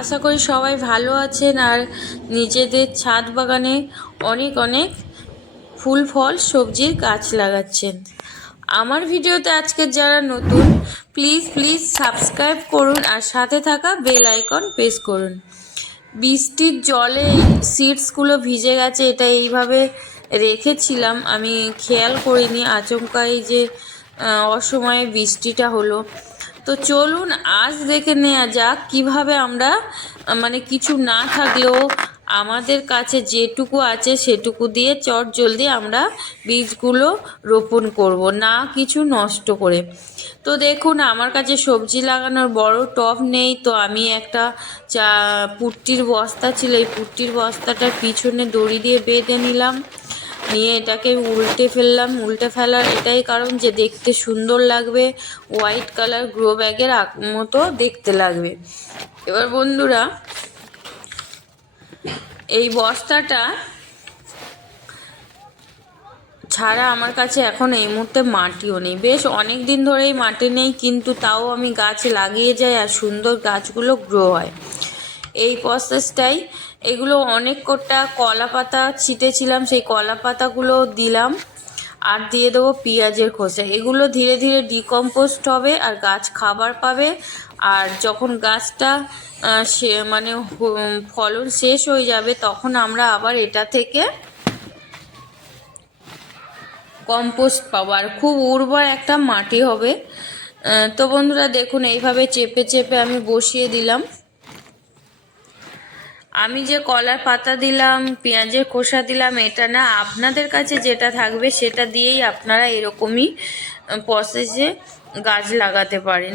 আশা করি সবাই ভালো আছেন আর নিজেদের ছাদ বাগানে অনেক অনেক ফুল ফল সবজির গাছ লাগাচ্ছেন। আমার ভিডিওতে আজকে যারা নতুন প্লিজ প্লিজ সাবস্ক্রাইব করুন আর সাথে থাকা বেল আইকন প্রেস করুন। বৃষ্টির জলে সিডসগুলো ভিজে গেছে, এটা এইভাবে রেখেছিলাম, আমি খেয়াল করিনি, আচমকাই যে অসময়ে বৃষ্টিটা হলো। তো চলুন আজ দেখে নেওয়া যাক কিভাবে আমরা মানে কিছু না থাকলেও আমাদের কাছে যেটুকু আছে সেটুকু দিয়ে চটজলদি আমরা বীজগুলো রোপণ করব, না কিছু নষ্ট করে। তো দেখুন আমার কাছে সবজি লাগানোর বড় টব নেই, তো আমি একটা পুট্টির বস্তা ছিল, এই পুট্টির বস্তাটার পিছনে দড়ি দিয়ে বেঁধে নিলাম, নিয়ে এটাকে উল্টে ফেললাম। উল্টে ফেলার এটাই কারণ যে দেখতে সুন্দর লাগবে, হোয়াইট কালার গ্রো ব্যাগের মতো দেখতে লাগবে। এবার বন্ধুরা এই বস্তাটা ছাড়া আমার কাছে এখন এই মুহূর্তে মাটিও নেই, বেশ অনেক দিন ধরেই মাটি নেই, কিন্তু তাও আমি গাছ লাগিয়ে যাই আর সুন্দর গাছগুলো গ্রো হয় এই প্রসেসটাই। এগুলো অনেক কটা কলা পাতা ছিটেছিলাম, সেই কলা পাতাগুলো দিলাম আর দিয়ে দেবো পেঁয়াজের খোসা। এগুলো ধীরে ধীরে ডিকম্পোস্ট হবে আর গাছ খাবার পাবে, আর যখন গাছটা সে মানে ফলন শেষ হয়ে যাবে তখন আমরা আবার এটা থেকে কম্পোস্ট পাবো আর খুব উর্বর একটা মাটি হবে। তো বন্ধুরা দেখুন এইভাবে চেপে চেপে আমি বসিয়ে দিলাম। আমি যে কলার পাতা দিলাম, পেঁয়াজের খোসা দিলাম, এটা না, আপনাদের কাছে যেটা থাকবে সেটা দিয়েই আপনারা এরকমই প্রসেসে গাছ লাগাতে পারেন।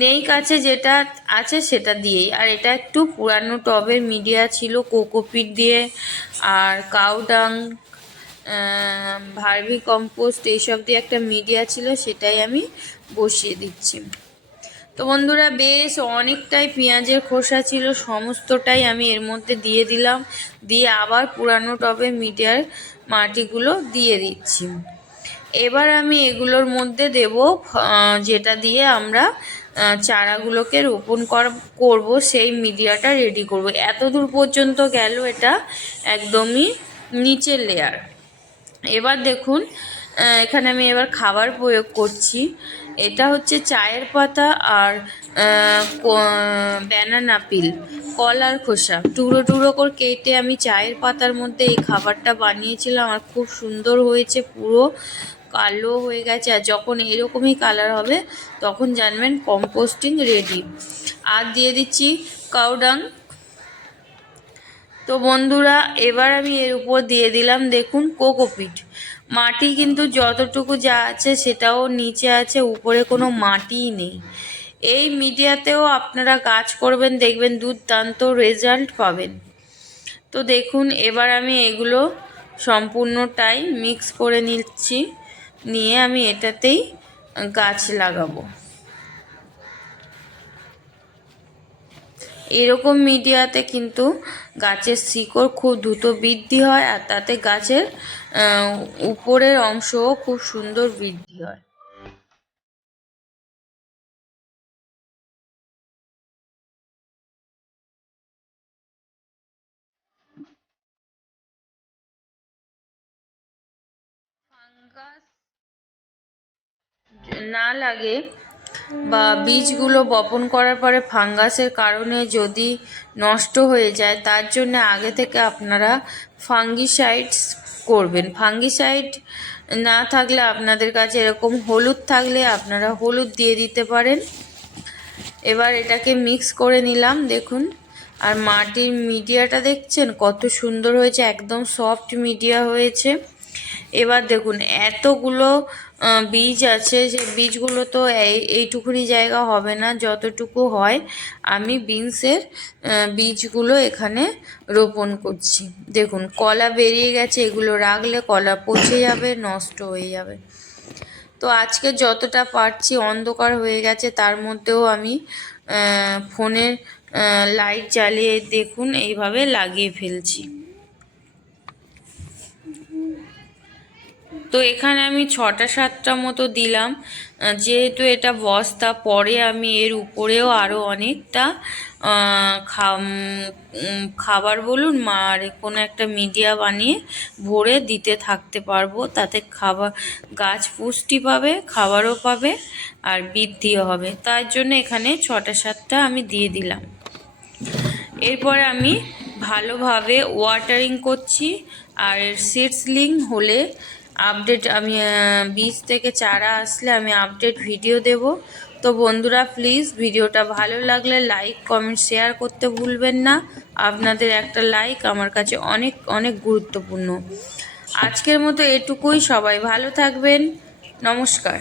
নেই কাছে যেটা আছে সেটা দিয়েই। আর এটা একটু পুরানো টবের মিডিয়া ছিল, কোকোপিট দিয়ে আর কাউডাং, ভার্মি কম্পোস্ট এইসব দিয়ে একটা মিডিয়া ছিল, সেটাই আমি বসিয়ে দিচ্ছি। তো বন্ধুরা বেশ অনেকটাই পেঁয়াজের খোসা ছিল, সমস্তটাই আমি এর মধ্যে দিয়ে দিলাম, দিয়ে আবার পুরানো টবে মিডিয়ার মাটিগুলো দিয়ে দিচ্ছি। এবার আমি এগুলোর মধ্যে দেব যেটা দিয়ে আমরা চারাগুলোকে রোপণ করব, সেই মিডিয়াটা রেডি করব। এত দূর পর্যন্ত গেল এটা একদমই নিচের লেয়ার। এবার দেখুন এখানে আমি এবার খাবার প্রয়োগ করছি। এটা হচ্ছে চায়ের পাতা আর ব্যানানা পিল, কলার খোসা টুকরো টুকরো করে কেটে আমি চায়ের পাতার মধ্যে এই খাবারটা বানিয়েছিলাম, আর খুব সুন্দর হয়েছে, পুরো কালো হয়ে গেছে। আর যখন এরকমই কালার হবে তখন জানবেন কম্পোস্টিং রেডি। আর দিয়ে দিচ্ছি কাউডাং। তো বন্ধুরা এবার আমি এর উপর দিয়ে দিলাম দেখুন কোকোপিট। মাটি কিন্তু যতটুকু যা আছে সেটাও নিচে আছে, উপরে কোনো মাটিই নেই। এই মিডিয়াতেও আপনারা গাছ করবেন, দেখবেন দুর্দান্ত রেজাল্ট পাবেন। তো দেখুন এবার আমি এগুলো সম্পূর্ণটাই মিক্স করে নিচ্ছি, নিয়ে আমি এটাতেই গাছ লাগাবো। এরকম মিডিয়াতে কিন্তু গাছের শিকড় খুব দ্রুত বৃদ্ধি হয়, আর তাতে গাছের উপরের অংশও খুব সুন্দর বৃদ্ধি হয়। ফাঙ্গাস না লাগে বা বীজগুলো বপন করার পরে ফাঙ্গাসের কারণে যদি নষ্ট হয়ে যায়, তার জন্য আগে থেকে আপনারা ফাঙ্গিসাইডস করবেন। ফাঙ্গিসাইড না থাকলে আপনাদের কাছে এরকম হলুদ থাকলে আপনারা হলুদ দিয়ে দিতে পারেন। এবার এটাকে মিক্স করে নিলাম দেখুন। আর মাটির মিডিয়াটা দেখছেন কত সুন্দর হয়েছে, একদম সফট মিডিয়া হয়েছে। এবার দেখুন এতগুলো বীজ আছে, যে বীজগুলো তো এইটুকুনি জায়গা হবে না, যতটুকু হয় আমি বিনসের বীজগুলো এখানে রোপণ করছি। দেখুন কলা বেরিয়ে গেছে, এগুলো রাখলে কলা পচে যাবে, নষ্ট হয়ে যাবে। তো আজকে যতটা পারছি, অন্ধকার হয়ে গেছে তার মধ্যেও আমি ফোনের লাইট জ্বালিয়ে দেখুন এইভাবে লাগিয়ে ফেলছি। তো এখানে আমি 6টা-7টা মতো দিলাম। যেহেতু এটা বস্তা, পরে আমি এর উপরেও আরও অনেকটা খাবার বলুন আর কোনো একটা মিডিয়া বানিয়ে ভরে দিতে থাকতে পারবো। তাতে গাছ পুষ্টি পাবে, খাবারও পাবে আর বৃদ্ধিও হবে। তার জন্য এখানে 6টা-7টা আমি দিয়ে দিলাম। এরপরে আমি ভালোভাবে ওয়াটারিং করছি। আর সিডলিং হলে আপডেট আমি বীজ থেকে চারা আসলে আমি আপডেট ভিডিও দেব। তো বন্ধুরা, প্লিজ ভিডিওটা ভালো লাগলে লাইক, কমেন্ট, শেয়ার করতে ভুলবেন না। আপনাদের একটা লাইক আমার কাছে অনেক অনেক গুরুত্বপূর্ণ। আজকের মতো এটুকুই। সবাই ভালো থাকবেন। নমস্কার।